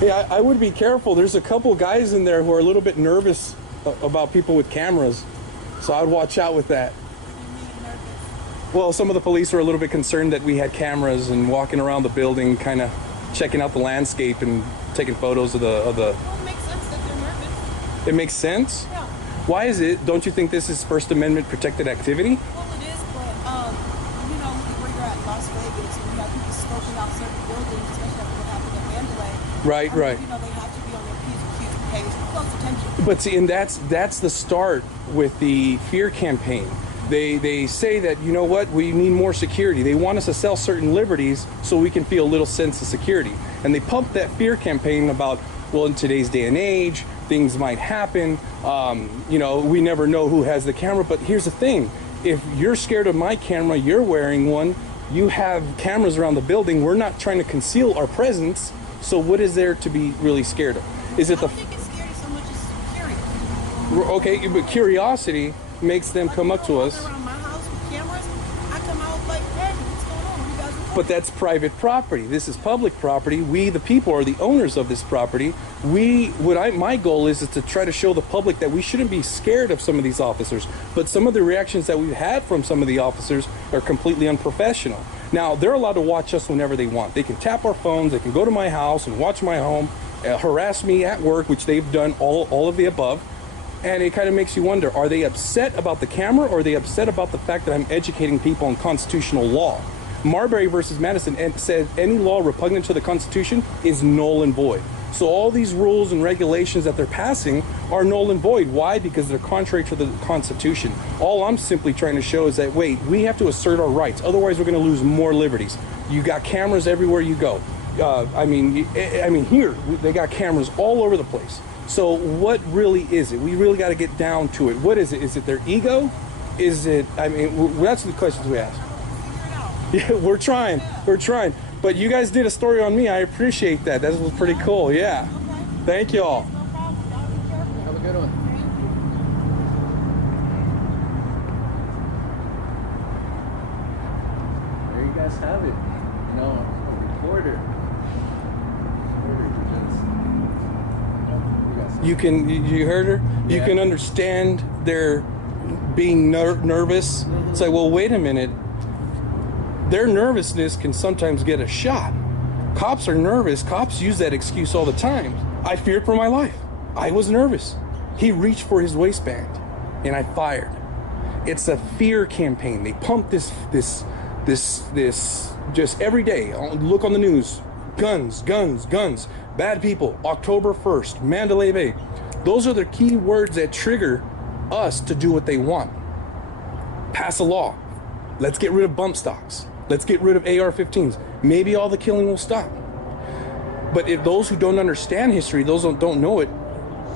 Yeah, I would be careful. There's a couple guys in there who are a little bit nervous about people with cameras, so I'd watch out with that. Well, some of the police were a little bit concerned that we had cameras and walking around the building, kind of checking out the landscape and taking photos of the. Well, it makes sense that they're nervous. It makes sense? Yeah. Why is it? Don't you think this is First Amendment protected activity? Well, it is, but you know, where you're at Las Vegas, and you have people scoping out certain buildings, especially after what happened at Mandalay. Right, right. You know, they have to be on their P's and Q's and pays close attention. But see, and that's the start with the fear campaign. They say that, you know what, we need more security. They want us to sell certain liberties so we can feel a little sense of security. And they pump that fear campaign about, well, in today's day and age, things might happen. You know, we never know who has the camera. But here's the thing. If you're scared of my camera, you're wearing one, you have cameras around the building. We're not trying to conceal our presence. So what is there to be really scared of? Is it I don't think it's scary so much as security. Okay, but curiosity makes them come up to us. Around my house with cameras, I come out like, hey, what's going on? What you guys doing? But that's private property. This is public property. We, the people, are the owners of this property. My goal is to try to show the public that we shouldn't be scared of some of these officers. But some of the reactions that we've had from some of the officers are completely unprofessional. Now, they're allowed to watch us whenever they want. They can tap our phones. They can go to my house and watch my home, harass me at work, which they've done all of the above. And it kind of makes you wonder, are they upset about the camera, or are they upset about the fact that I'm educating people on constitutional law? Marbury versus Madison said any law repugnant to the Constitution is null and void. So all these rules and regulations that they're passing are null and void. Why? Because they're contrary to the Constitution. All I'm simply trying to show is that, wait, we have to assert our rights. Otherwise, we're going to lose more liberties. You got cameras everywhere you go. I mean, here, they got cameras all over the place. So what really is it? We really got to get down to it. What is it? Is it their ego? Is it, I mean, that's the questions we ask. Yeah, we're trying. But you guys did a story on me. I appreciate that. That was pretty cool. Yeah. Thank you all. Have a good one. There you guys have it. You know, a reporter. You heard her? Yeah. You can understand their being nervous. Mm-hmm. It's like, well, wait a minute. Their nervousness can sometimes get a shot. Cops are nervous. Cops use that excuse all the time. I feared for my life. I was nervous. He reached for his waistband and I fired. It's a fear campaign. They pump this just every day. Look on the news. Guns. Bad people. October 1st. Mandalay Bay. Those are the key words that trigger us to do what they want. Pass a law. Let's get rid of bump stocks. Let's get rid of AR-15s. Maybe all the killing will stop. But if those who don't understand history, those who don't know it,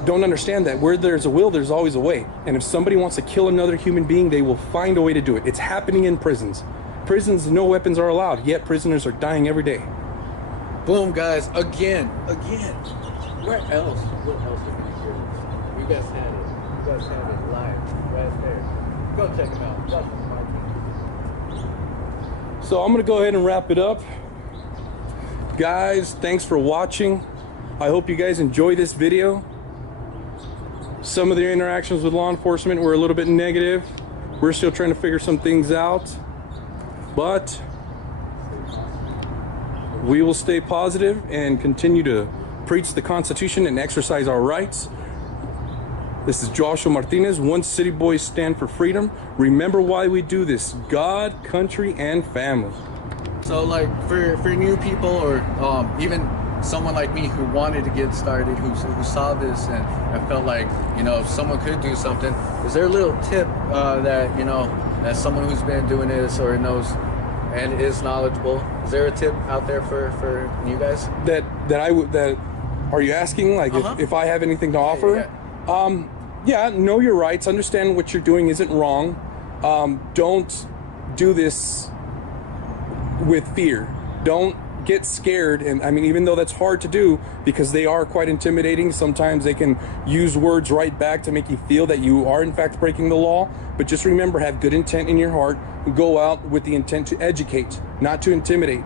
don't understand that where there's a will, there's always a way. And if somebody wants to kill another human being, they will find a way to do it. It's happening in prisons. Prisons, no weapons are allowed, yet prisoners are dying every day. Boom, guys, again. Where else? What else are we going to hear this? You guys had it. You guys have it live right there. Go check it out. So I'm going to go ahead and wrap it up. Guys, thanks for watching. I hope you guys enjoy this video. Some of the interactions with law enforcement were a little bit negative. We're still trying to figure some things out. But we will stay positive and continue to preach the Constitution and exercise our rights. This is Joshua Martinez. One City Boys stand for freedom. Remember why we do this: God, country, and family. So, like, for new people, or even someone like me who wanted to get started, who saw this and felt like, you know, if someone could do something, is there a little tip that, you know, as someone who's been doing this or knows and is knowledgeable, is there a tip out there for you guys? That are you asking, like, if I have anything to offer? Yeah, know your rights. Understand what you're doing isn't wrong. Don't do this with fear. Don't get scared. And I mean, even though that's hard to do, because they are quite intimidating, sometimes they can use words right back to make you feel that you are in fact breaking the law. But just remember, have good intent in your heart. Go out with the intent to educate, not to intimidate.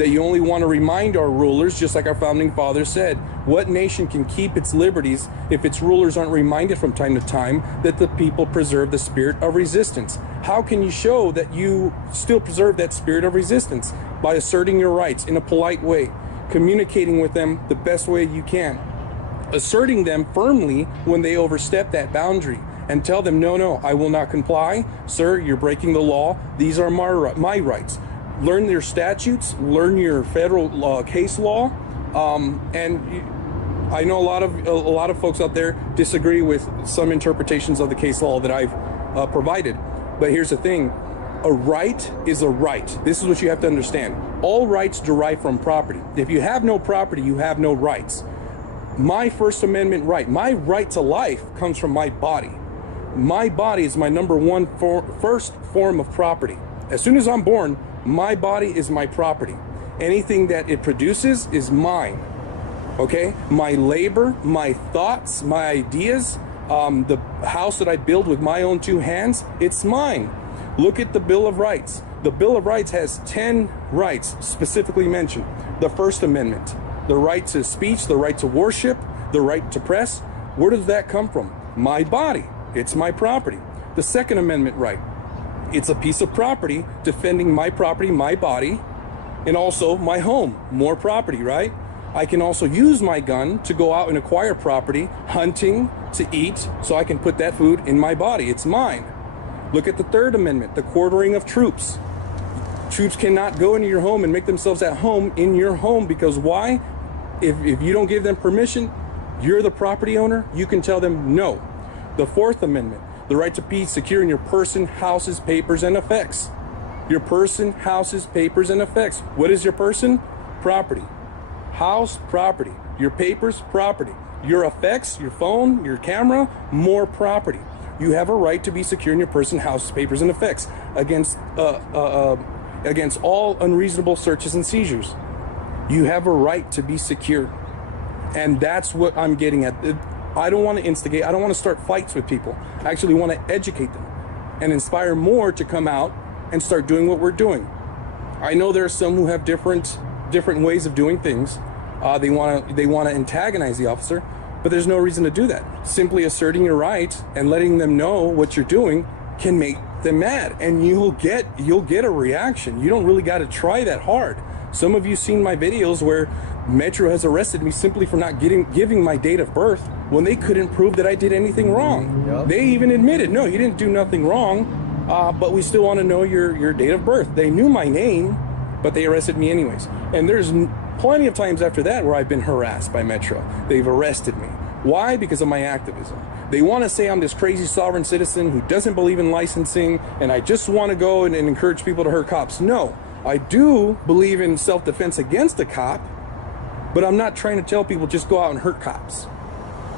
that you only want to remind our rulers, just like our founding fathers said, what nation can keep its liberties if its rulers aren't reminded from time to time that the people preserve the spirit of resistance? How can you show that you still preserve that spirit of resistance? By asserting your rights in a polite way, communicating with them the best way you can, asserting them firmly when they overstep that boundary, and tell them, no, I will not comply. Sir, you're breaking the law. These are my rights. Learn your statutes, learn your federal case law, and I know a lot of folks out there disagree with some interpretations of the case law that I've provided. But here's the thing: a right is a right. This is what you have to understand. All rights derive from property. If you have no property, you have no rights. My First Amendment right, my right to life, comes from my body. My body is my number one first form of property. As soon as I'm born, my body is my property. Anything that it produces is mine. Okay? My labor, my thoughts, my ideas, the house that I build with my own two hands, it's mine. Look at the Bill of Rights. The Bill of Rights has 10 rights specifically mentioned. The First Amendment, the right to speech, the right to worship, the right to press. Where does that come from? My body. It's my property. The Second Amendment right. It's a piece of property defending my property, my body, and also my home. More property, right? I can also use my gun to go out and acquire property, hunting, to eat, so I can put that food in my body. It's mine. Look at the Third Amendment, the quartering of troops. Troops cannot go into your home and make themselves at home in your home, because why? If you don't give them permission, you're the property owner, you can tell them no. The Fourth Amendment, the right to be secure in your person, houses, papers, and effects. Your person, houses, papers, and effects. What is your person? Property. House, property. Your papers, property. Your effects, your phone, your camera, more property. You have a right to be secure in your person, houses, papers, and effects against all unreasonable searches and seizures. You have a right to be secure. And that's what I'm getting at. I don't want to instigate. I don't want to start fights with people. I actually want to educate them and inspire more to come out and start doing what we're doing. I know there are some who have different ways of doing things. They want to antagonize the officer, but there's no reason to do that. Simply asserting your right and letting them know what you're doing can make them mad, and you'll get a reaction. You don't really got to try that hard. Some of you seen my videos where Metro has arrested me simply for not giving my date of birth when they couldn't prove that I did anything wrong. Yep. They even admitted, no, you didn't do nothing wrong, but we still want to know your date of birth. They knew my name, but they arrested me anyways. And there's plenty of times after that where I've been harassed by Metro. They've arrested me. Why? Because of my activism. They want to say I'm this crazy sovereign citizen who doesn't believe in licensing, and I just want to go and encourage people to hurt cops. No, I do believe in self-defense against a cop, but I'm not trying to tell people just go out and hurt cops.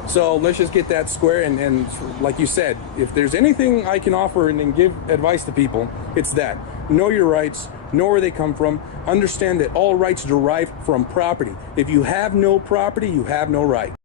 So let's just get that square, and like you said, if there's anything I can offer and give advice to people, it's that. Know your rights, know where they come from, understand that all rights derive from property. If you have no property, you have no right.